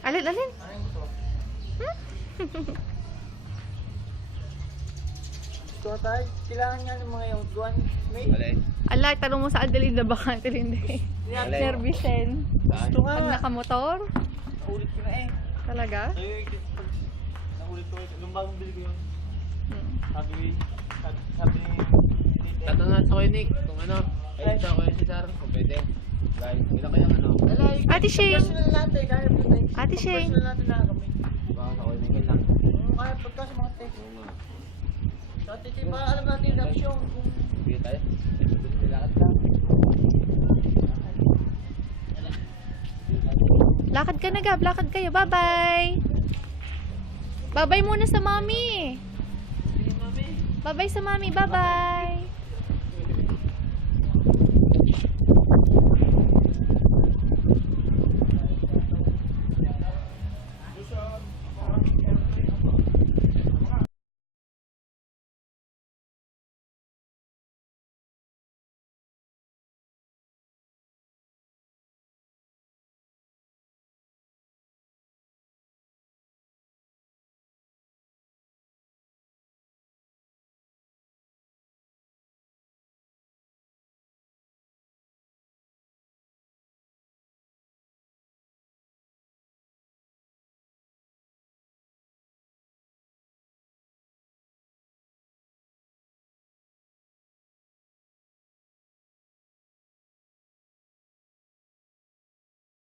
Alin? Ano yung gusto? Gusto tayo. Kailangan nga ng mga yung guwan. May? Ala, tanong mo sa Adeline na bakante hindi. Servicen. Gusto nga. Pag nakamotor? Naulit ko na eh. Talaga? Naulit ko. Nung bagong bili ko yun. Sabi ni Tatanungin sa Nick kung ano. Ay, sa ko si Sar. Kung pwede. Guys, ilan kayang ano? Ate Shane. Personal natin. Kaya po tayo. Ate Shane. Personal natin na kami. Baka sa Nick lang. Kaya pagka sa mga text. Oo nga. Sa titi para alam natin yung reaksyon. Sige tayo. Lakad lang. Lakad ka na, Gab. Lakad kayo. Bye-bye. Bye-bye muna sa mommy. Bye-bye sa mommy. Bye-bye.